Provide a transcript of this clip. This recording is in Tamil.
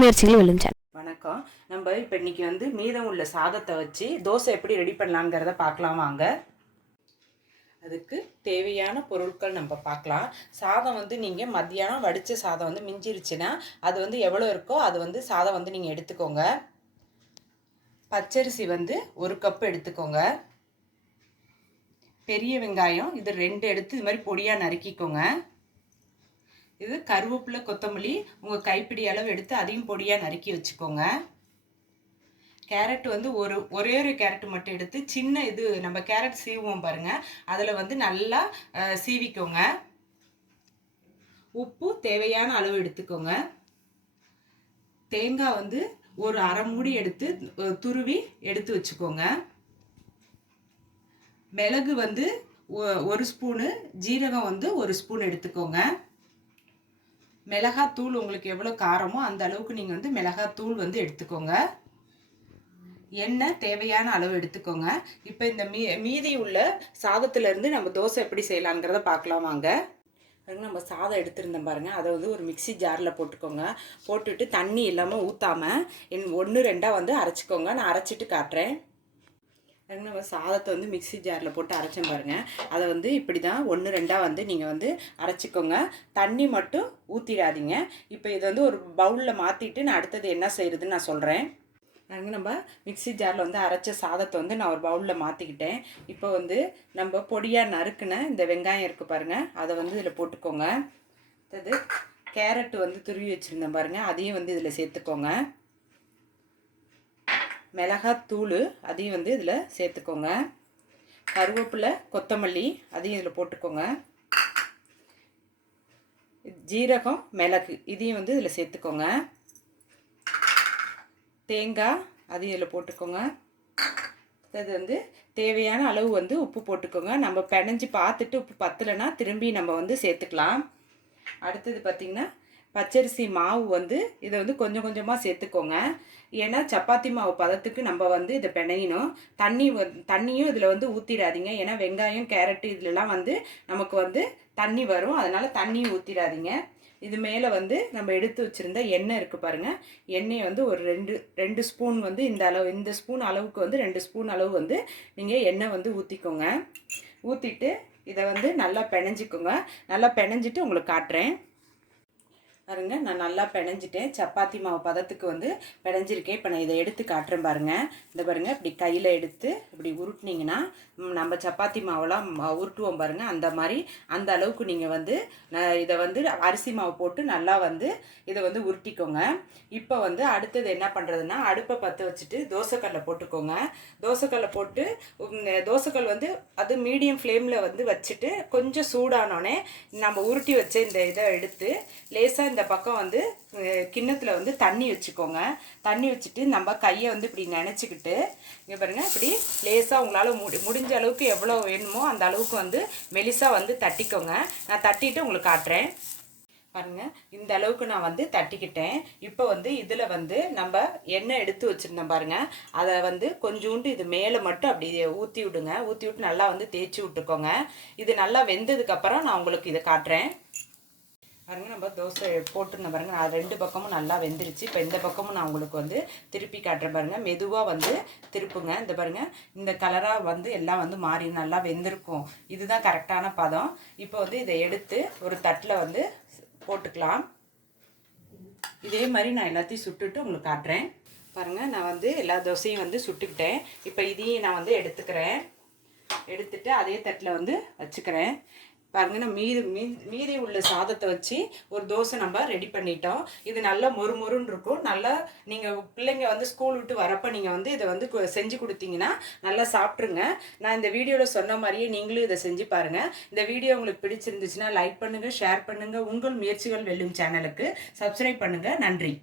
முயற்சிகள் வெல்லும் சேனல். வணக்கம். நம்ம இப்போ இன்னைக்கு வந்து மீதம் உள்ள சாதத்தை வச்சு தோசை எப்படி ரெடி பண்ணலாங்கிறத பார்க்கலாம் வாங்க. அதுக்கு தேவையான பொருட்கள் நம்ம பார்க்கலாம். சாதம் வந்து நீங்கள் மத்தியானம் வடித்த சாதம் வந்து மிஞ்சிருச்சுன்னா அது வந்து எவ்வளோ இருக்கோ அது வந்து சாதம் வந்து நீங்கள் எடுத்துக்கோங்க. பச்சரிசி வந்து 1 கப் எடுத்துக்கோங்க. பெரிய வெங்காயம் இது 2 எடுத்து இது மாதிரி பொடியாக நறுக்கிக்கோங்க. இது கருவேப்பிலை, கொத்தமல்லி உங்கள் கைப்பிடி அளவு எடுத்து அதையும் பொடியாக நறுக்கி வச்சுக்கோங்க. கேரட் வந்து ஒரே ஒரு கேரட் மட்டும் எடுத்து சின்ன இது நம்ம கேரட் சீவுவோம் பாருங்கள், அதில் வந்து நல்லா சீவிக்கோங்க. உப்பு தேவையான அளவு எடுத்துக்கோங்க. தேங்காய் வந்து ஒரு அரை மூடி எடுத்து துருவி எடுத்து வச்சுக்கோங்க. மிளகு வந்து 1 ஸ்பூனு, ஜீரகம் வந்து 1 ஸ்பூன் எடுத்துக்கோங்க. மிளகாத்தூள் உங்களுக்கு எவ்வளோ காரமோ அந்த அளவுக்கு நீங்கள் வந்து மிளகாத்தூள் வந்து எடுத்துக்கோங்க. எண்ணெய் தேவையான அளவு எடுத்துக்கோங்க. இப்போ இந்த மீதி உள்ள சாதத்துலேருந்து நம்ம தோசை எப்படி செய்யலாங்கிறத பார்க்கலாம் வாங்க. நம்ம சாதம் எடுத்துருந்தோம் பாருங்கள், அதை வந்து ஒரு மிக்சி ஜாரில் போட்டுக்கோங்க. போட்டுட்டு தண்ணி இல்லாமல் ஊற்றாமல் 1 2 வந்து அரைச்சிக்கோங்க. நான் அரைச்சிட்டு காட்டுறேன். நம்ம சாதத்தை வந்து மிக்சி ஜாரில் போட்டு அரைச்சேன் பாருங்கள், அதை வந்து இப்படி தான் 1 2 வந்து நீங்கள் வந்து அரைச்சிக்கோங்க. தண்ணி மட்டும் ஊற்றிடாதீங்க. இப்போ இதை வந்து ஒரு பவுலில் மாற்றிட்டு நான் அடுத்தது என்ன செய்கிறதுன்னு நான் சொல்கிறேன். நம்ம மிக்சி ஜாரில் வந்து அரைச்ச சாதத்தை வந்து நான் ஒரு பவுலில் மாற்றிக்கிட்டேன். இப்போ வந்து நம்ம பொடியாக நறுக்குன இந்த வெங்காயம் இருக்குது பாருங்கள், அதை வந்து இதில் போட்டுக்கோங்க. அது கேரட் வந்து துருவி வச்சுருந்தேன் பாருங்கள், அதையும் வந்து இதில் சேர்த்துக்கோங்க. மிளகாத்தூள் அதையும் வந்து இதில் சேர்த்துக்கோங்க. கருவேப்பிலை, கொத்தமல்லி அதையும் இதில் போட்டுக்கோங்க. ஜீரகம், மிளகு இதையும் வந்து இதில் சேர்த்துக்கோங்க. தேங்காய் அதையும் இதில் போட்டுக்கோங்க. அது வந்து தேவையான அளவு வந்து உப்பு போட்டுக்கோங்க. நம்ம பிணைஞ்சு பார்த்துட்டு உப்பு பத்தலைன்னா திரும்பி நம்ம வந்து சேர்த்துக்கலாம். அடுத்தது பார்த்திங்கன்னா பச்சரிசி மாவு வந்து இதை வந்து கொஞ்சம் கொஞ்சமாக சேர்த்துக்கோங்க. ஏன்னா சப்பாத்தி மாவு பதத்துக்கு நம்ம வந்து இதை பிணையணும். தண்ணியும் இதில் வந்து ஊற்றிடாதீங்க. ஏன்னா வெங்காயம், கேரட்டு இதிலெலாம் வந்து நமக்கு வந்து தண்ணி வரும், அதனால் தண்ணியும் ஊற்றிடாதீங்க. இது மேலே வந்து நம்ம எடுத்து வச்சுருந்த எண்ணெய் இருக்குது பாருங்கள், எண்ணெயை வந்து ஒரு 2 ஸ்பூன் வந்து இந்த ஸ்பூன் அளவுக்கு வந்து 2 ஸ்பூன் அளவு வந்து நீங்கள் எண்ணெய் வந்து ஊற்றிக்கோங்க. ஊற்றிட்டு இதை வந்து நல்லா பிணைஞ்சிக்கோங்க. நல்லா பிணைஞ்சிட்டு உங்களுக்கு காட்டுறேன் பாருங்க. நான் நல்லா பிணைஞ்சிட்டேன், சப்பாத்தி மாவு பதத்துக்கு வந்து பிணைஞ்சிருக்கேன். இப்போ நான் இதை எடுத்து காட்டுறேன் பாருங்கள். இந்த பாருங்கள், இப்படி கையில் எடுத்து இப்படி உருட்டினீங்கன்னா நம்ம சப்பாத்தி மாவெல்லாம் உருட்டுவோம் பாருங்கள், அந்த அளவுக்கு நீங்கள் வந்து இதை வந்து அரிசி மாவு போட்டு நல்லா வந்து இதை வந்து உருட்டிக்கோங்க. இப்போ வந்து அடுத்தது என்ன பண்ணுறதுன்னா, அடுப்பை பற்ற வச்சுட்டு தோசைக்கல்லை போட்டுக்கோங்க. தோசைக்கல்லை போட்டு தோசைக்கல் வந்து அது மீடியம் ஃப்ளேமில் வந்து வச்சுட்டு கொஞ்சம் சூடானோடனே நம்ம உருட்டி வச்ச இந்த இதை எடுத்து லேசாக இந்த பக்கம் வந்து கிண்ணத்தில் வந்து தண்ணி வச்சுக்கோங்க. தண்ணி வச்சுட்டு நம்ம கையை வந்து இப்படி நினச்சிக்கிட்டு இங்கே பாருங்கள், இப்படி லேசாக உங்களால் முடிஞ்ச அளவுக்கு எவ்வளோ வேணுமோ அந்த அளவுக்கு வந்து மெலிசாக வந்து தட்டிக்கோங்க. நான் தட்டிட்டு உங்களுக்கு காட்டுறேன் பாருங்கள். இந்த அளவுக்கு நான் வந்து தட்டிக்கிட்டேன். இப்போ வந்து இதில் வந்து நம்ம எண்ணெய் எடுத்து வச்சுருந்தோம் பாருங்கள், அதை வந்து கொஞ்சோண்டு இது மேலே மட்டும் அப்படி ஊற்றி விடுங்க. ஊற்றி விட்டு நல்லா வந்து தேய்ச்சி விட்டுக்கோங்க. இது நல்லா வெந்ததுக்கப்புறம் நான் உங்களுக்கு இதை காட்டுறேன் பாருங்கள். நம்ம தோசை போட்டுருந்தேன் பாருங்கள், நான் 2 பக்கமும் நல்லா வெந்துருச்சு. இப்போ இந்த பக்கமும் நான் உங்களுக்கு வந்து திருப்பி காட்டுறேன் பாருங்கள். மெதுவாக வந்து திருப்புங்க. இந்த பாருங்கள், இந்த கலராக வந்து எல்லாம் வந்து மாறி நல்லா வெந்திருக்கும். இதுதான் கரெக்டான பதம். இப்போ வந்து இதை எடுத்து ஒரு தட்டில் வந்து போட்டுக்கலாம். இதே மாதிரி நான் எல்லாத்தையும் சுட்டுட்டு உங்களுக்கு காட்டுறேன் பாருங்கள். நான் வந்து எல்லா தோசையும் வந்து சுட்டுக்கிட்டேன். இப்போ இதையும் நான் வந்து எடுத்துட்டு அதே தட்டில் வந்து வச்சுக்கிறேன் பாருங்கள். நான் மீதி உள்ள சாதத்தை வச்சு ஒரு தோசை நம்ம ரெடி பண்ணிட்டோம். இது நல்லா மொறுமொறுன்னு இருக்கும். நல்லா நீங்கள் பிள்ளைங்க வந்து ஸ்கூல் விட்டு வரப்போ நீங்கள் வந்து இதை வந்து செஞ்சு கொடுத்தீங்கன்னா நல்லா சாப்பிட்ருங்க. நான் இந்த வீடியோவில் சொன்ன மாதிரியே நீங்களும் இதை செஞ்சு பாருங்கள். இந்த வீடியோ உங்களுக்கு பிடிச்சிருந்துச்சுன்னா லைக் பண்ணுங்கள், ஷேர் பண்ணுங்கள். உங்கள் முயற்சிகள் வெல்லும் சேனலுக்கு சப்ஸ்கிரைப் பண்ணுங்கள். நன்றி.